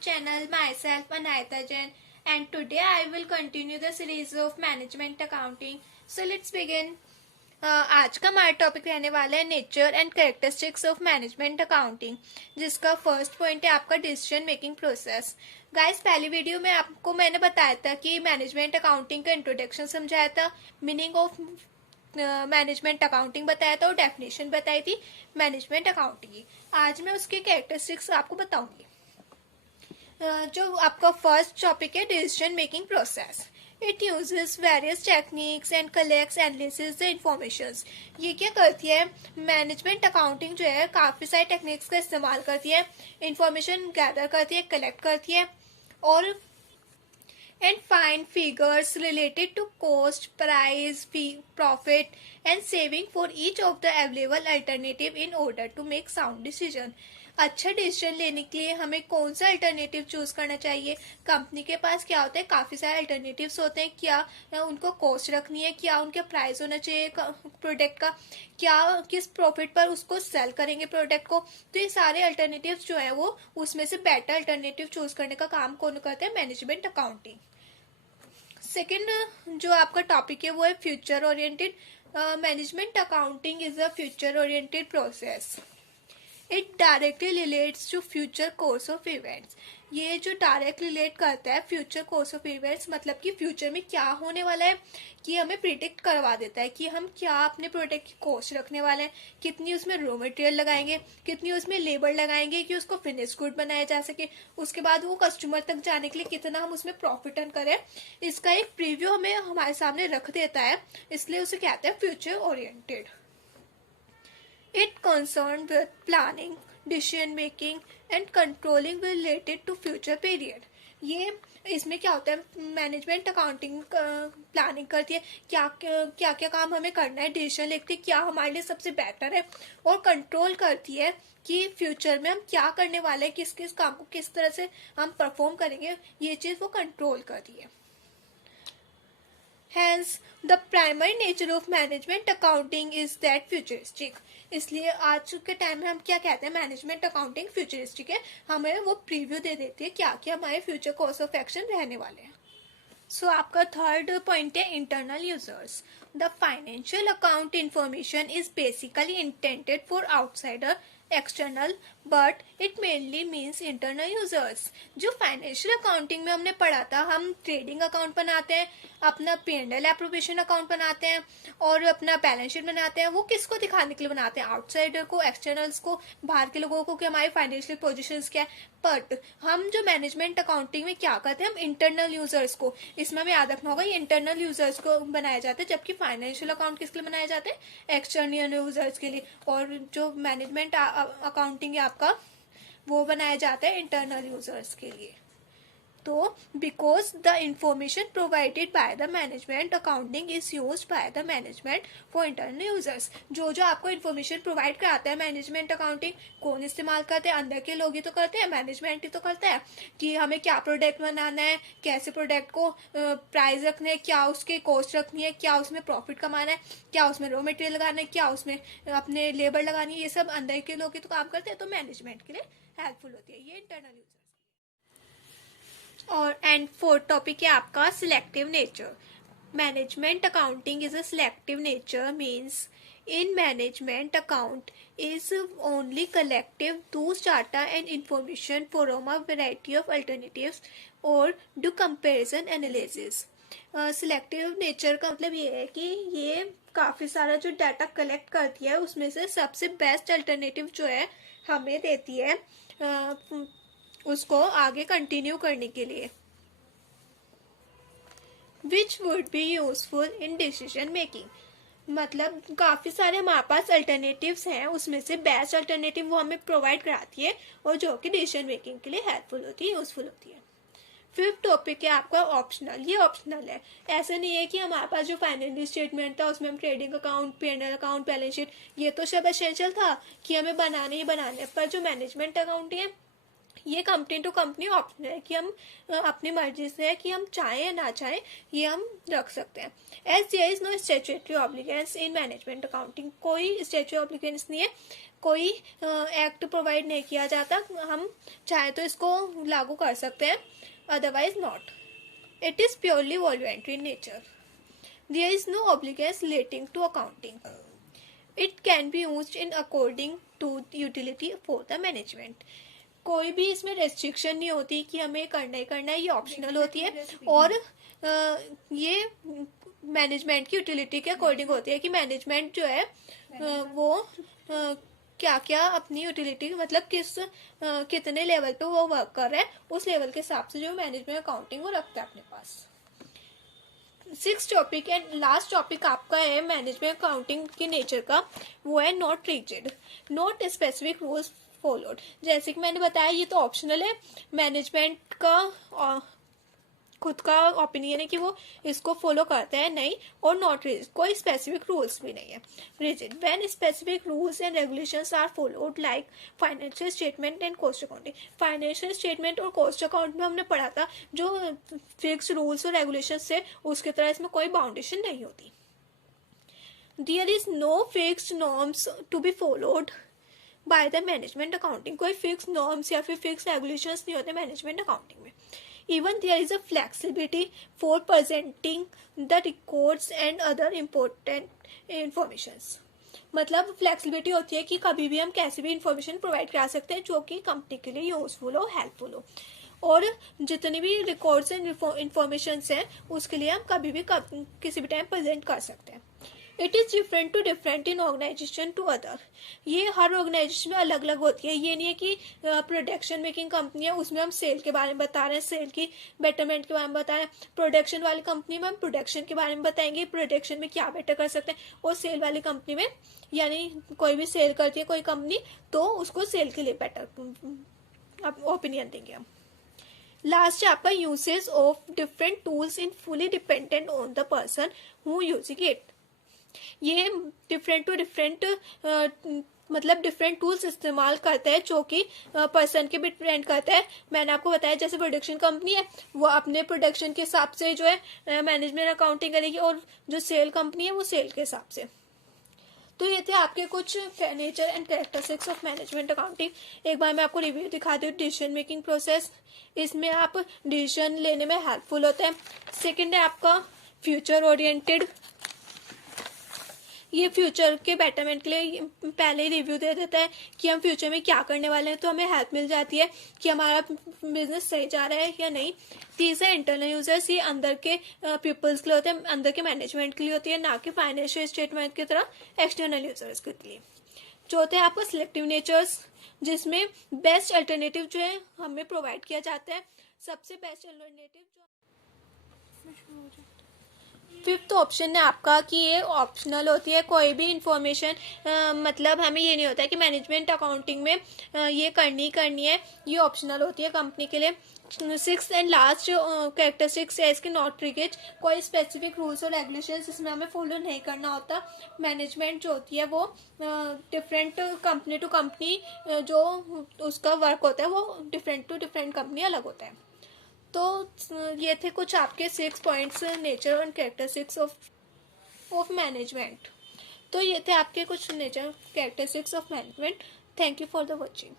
channel, myself Anayata Jain, and today I will continue the series of management accounting. So let's begin. आज का हमारा topic रहने वाला है nature and characteristics of management accounting, जिसका first point है आपका डिसीजन मेकिंग प्रोसेस. गाइस, पहली वीडियो में आपको मैंने बताया था कि मैनेजमेंट अकाउंटिंग का इंट्रोडक्शन समझाया था, मीनिंग ऑफ मैनेजमेंट अकाउंटिंग बताया था और डेफिनेशन बताई थी मैनेजमेंट अकाउंटिंग की. आज मैं उसके कैरेक्टरिस्टिक्स आपको बताऊंगी. जो आपका फर्स्ट टॉपिक है decision making process. It uses various techniques and collects analysis the informations. ये क्या करती है, मैनेजमेंट अकाउंटिंग जो है काफी सारे टेक्निक्स का इस्तेमाल करती है, इंफॉर्मेशन गैदर करती है, कलेक्ट करती है और and find figures related to cost, price, fee, profit and saving for each of the available alternative in order to make sound decision. अच्छा डिसीजन लेने के लिए हमें कौन सा अल्टरनेटिव चूज करना चाहिए. कंपनी के पास क्या होता है, काफी सारे अल्टरनेटिव्स होते हैं. क्या उनको कॉस्ट रखनी है, क्या उनके प्राइस होना चाहिए प्रोडक्ट का, क्या किस प्रॉफिट पर उसको सेल करेंगे प्रोडक्ट को. तो ये सारे अल्टरनेटिव्स जो है वो उसमें से बेटर अल्टरनेटिव चूज करने का काम कौन करता है, मैनेजमेंट अकाउंटिंग. सेकेंड जो आपका टॉपिक है वो है future oriented. Management accounting is a future oriented process. It directly relates to future course of events. ये जो डायरेक्ट रिलेट करता है फ्यूचर कोर्स ऑफ इवेंट्स, मतलब कि फ्यूचर में क्या होने वाला है, कि हमें प्रिडिक्ट करवा देता है कि हम क्या अपने प्रोडक्ट की कॉस्ट रखने वाले हैं, कितनी उसमें रॉ मटेरियल लगाएंगे, कितनी उसमें लेबर लगाएंगे कि उसको फिनिश गुड बनाया जा सके, उसके बाद वो कस्टमर तक जाने के लिए कितना हम उसमें प्रॉफिट अर्न करें. इसका एक प्रीव्यू हमें हमारे सामने रख देता है, इसलिए उसे कहते हैं future oriented. It concerned with planning, decision making and controlling related to future period. ये इसमें क्या होता है, मैनेजमेंट अकाउंटिंग प्लानिंग करती है क्या क्या क्या काम हमें करना है, डिसीजन लेती है क्या हमारे लिए सबसे बेटर है, और कंट्रोल करती है कि फ्यूचर में हम क्या करने वाले हैं, किस किस काम को किस तरह से हम परफॉर्म करेंगे, ये चीज वो कंट्रोल करती है. Hence, the primary nature of management accounting is that futuristic. इसलिए आज के टाइम में हम क्या कहते हैं, मैनेजमेंट अकाउंटिंग फ्यूचरिस्टिक है. हमें वो प्रीव्यू दे देती है क्या क्या हमारे फ्यूचर कोर्स ऑफ एक्शन रहने वाले हैं. सो आपका थर्ड पॉइंट है internal users. The financial account information is basically intended for outsider external but it mainly means internal users. जो फाइनेंशियल अकाउंटिंग में हमने पढ़ा था, हम ट्रेडिंग अकाउंट बनाते हैं, अपना P&L एप्रोप्रिएशन अकाउंट बनाते हैं और अपना बैलेंस शीट बनाते हैं. वो किसको दिखाने के लिए बनाते हैं, आउटसाइडर को, एक्सटर्नल्स को, बाहर के लोगों को कि हमारी फाइनेंशियल पोजीशंस क्या है. बट हम जो मैनेजमेंट अकाउंटिंग में क्या करते हैं, हम इंटरनल यूजर्स को, इसमें हमें याद रखना होगा ये इंटरनल यूजर्स को बनाया जाता है, जबकि फाइनेंशियल अकाउंट किसके लिए बनाया जाता है, एक्सटर्नल यूजर्स के लिए. और जो मैनेजमेंट अकाउंटिंग है आपका, वो बनाया जाता है इंटरनल यूजर्स के लिए. तो because the information provided by the management accounting is used by the management for internal users. जो जो आपको इंफॉर्मेशन प्रोवाइड कराता है मैनेजमेंट अकाउंटिंग, कौन इस्तेमाल करते हैं, अंदर के लोग ही तो करते हैं, मैनेजमेंट ही तो करता है कि हमें क्या प्रोडक्ट बनाना है, कैसे प्रोडक्ट को प्राइस रखना है, क्या उसकी कॉस्ट रखनी है, क्या उसमें प्रॉफिट कमाना है, क्या उसमें रॉ मटेरियल लगाना है, क्या उसमें अपने लेबर लगानी है. ये सब अंदर के लोग ही तो काम करते हैं, तो मैनेजमेंट के लिए हेल्पफुल होती है ये इंटरनल यूजर. और एंड फोर्थ टॉपिक है आपका selective nature. Management accounting is a selective nature, means in management account is only collective those data and information from a variety of alternatives or do comparison analysis. Selective nature का मतलब ये है कि ये काफी सारा जो डाटा कलेक्ट करती है उसमें से सबसे बेस्ट अल्टरनेटिव जो है हमें देती है उसको आगे कंटिन्यू करने के लिए. Which would be useful in decision making. मतलब काफी सारे हमारे पास अल्टरनेटिव्स हैं, उसमें से बेस्ट अल्टरनेटिव वो हमें प्रोवाइड कराती है और जो कि डिसीजन मेकिंग के लिए हेल्पफुल होती है, यूजफुल होती है. फिफ्थ टॉपिक है आपका ऑप्शनल. ये ऑप्शनल है, ऐसा नहीं है कि हमारे पास जो फाइनेंशियल स्टेटमेंट था उसमें हम trading account, P&L account, balance sheet, ये तो सब एसेंशियल था कि हमें बनाने ही बनाने. पर जो मैनेजमेंट अकाउंट है ये कंपनी टू कंपनी ऑप्शन है कि हम अपनी मर्जी से है कि हम चाहें या ना चाहें ये हम रख सकते हैं। As there is no statutory obligance in management accounting, कोई स्टैट्यूटरी ऑब्लिगेंस नहीं है, कोई एक्ट प्रोवाइड नहीं किया जाता, हम चाहे तो इसको लागू कर सकते हैं, otherwise not. It is purely voluntary in nature. There is no obligance relating to accounting. It can be used in according to utility for the management. कोई भी इसमें रेस्ट्रिक्शन नहीं होती कि हमें करना ही करना है, ये ऑप्शनल होती है और ये मैनेजमेंट की यूटिलिटी के अकॉर्डिंग होती है कि मैनेजमेंट जो है वो क्या क्या अपनी यूटिलिटी मतलब कितने लेवल पे वो वर्क कर रहा है, उस लेवल के हिसाब से जो मैनेजमेंट अकाउंटिंग वो रखता है अपने पास। 6th topic and last topic आपका है मैनेजमेंट अकाउंटिंग के नेचर का, वो है not rigid, not specific rules followed. जैसे कि मैंने बताया ये तो ऑप्शनल है, मैनेजमेंट का खुद का ओपिनियन है कि वो इसको फॉलो करते हैं नहीं, और नॉट रिजिड, कोई स्पेसिफिक रूल्स भी नहीं है। Rigid when specific rules and regulations are followed like financial statement and cost accounting. Financial statement और कॉस्ट अकाउंट में हमने पढ़ा था जो फिक्स रूल्स और रेगुलेशंस है उसकी तरह इसमें कोई बाउंडेशन नहीं होती। There is no fixed norms to be followed by the management accounting, कोई फिक्स नॉर्म्स या फिर फिक्स रेगुलेशंस नहीं होते मैनेजमेंट अकाउंटिंग में। Even there is a flexibility for presenting the records and other important informations, मतलब flexibility होती है कि कभी भी हम कैसी भी इंफॉर्मेशन प्रोवाइड करा सकते हैं जो कि कंपनी के लिए यूजफुल हो, हेल्पफुल हो, और जितनी भी रिकॉर्ड्स एंड इंफॉर्मेशन हैं उसके लिए हम कभी भी किसी भी टाइम प्रेजेंट कर सकते हैं। It is different to different in organisation to other, ये हर ऑर्गेनाइजेशन में अलग अलग होती है। ये नहीं है कि प्रोडक्शन मेकिंग कंपनी है उसमें हम सेल के बारे में बता रहे हैं, सेल की बेटरमेंट के बारे में बता रहे हैं, प्रोडक्शन वाली कंपनी में हम प्रोडक्शन के बारे में बताएंगे प्रोडक्शन में क्या बेटर कर सकते हैं, और सेल वाली कंपनी में यानी कोई भी सेल करती है कोई कंपनी तो उसको सेल के लिए बेटर ओपिनियन देंगे हम। लास्ट है आपका usage of different tools in fully dependent on the person who using it. ये डिफरेंट टू डिफरेंट मतलब डिफरेंट टूल्स इस्तेमाल करते हैं जो कि पर्सन के भी डिपेंड करता है। मैंने आपको बताया जैसे प्रोडक्शन कंपनी है वो अपने प्रोडक्शन के हिसाब से जो है मैनेजमेंट अकाउंटिंग करेगी, और जो सेल कंपनी है वो सेल के हिसाब से। तो ये थे आपके कुछ nature and characteristics of management accounting. एक बार मैं आपको रिव्यू दिखाती हूँ। डिसीजन मेकिंग प्रोसेस, इसमें आप डिसीजन लेने में हेल्पफुल होते हैं। सेकंड है आपका फ्यूचर ओरिएंटेड, ये फ्यूचर के बेटरमेंट के लिए पहले ही रिव्यू दे देता है कि हम फ्यूचर में क्या करने वाले हैं, तो हमें हेल्प मिल जाती है कि हमारा बिजनेस सही जा रहा है या नहीं। तीसरा इंटरनल यूजर्स, ये अंदर के पीपल्स के लिए होते हैं, अंदर के मैनेजमेंट के लिए होती है, ना कि फाइनेंशियल स्टेटमेंट की तरह एक्सटर्नल यूजर्स के लिए। चौथा है आपका सिलेक्टिव नेचर्स, जिसमें बेस्ट अल्टरनेटिव जो है हमें प्रोवाइड किया जाता है, सबसे बेस्ट अल्टरनेटिव जो। फिफ्थ ऑप्शन है आपका कि ये ऑप्शनल होती है, कोई भी इंफॉर्मेशन मतलब हमें ये नहीं होता है कि मैनेजमेंट अकाउंटिंग में ये करनी है, ये ऑप्शनल होती है कंपनी के लिए। 6th एंड लास्ट कैरेक्टरिस्टिक्स है इसके नॉट रिजिड, कोई स्पेसिफिक रूल्स और रेगुलेशंस इसमें हमें फॉलो नहीं करना होता। मैनेजमेंट जो होती है वो डिफरेंट कंपनी टू कंपनी जो उसका वर्क होता है वो डिफरेंट टू डिफरेंट कंपनी अलग होता है। तो ये थे कुछ आपके 6 points nature and characteristics of management. तो ये थे आपके कुछ nature characteristics of management. Thank you for the watching.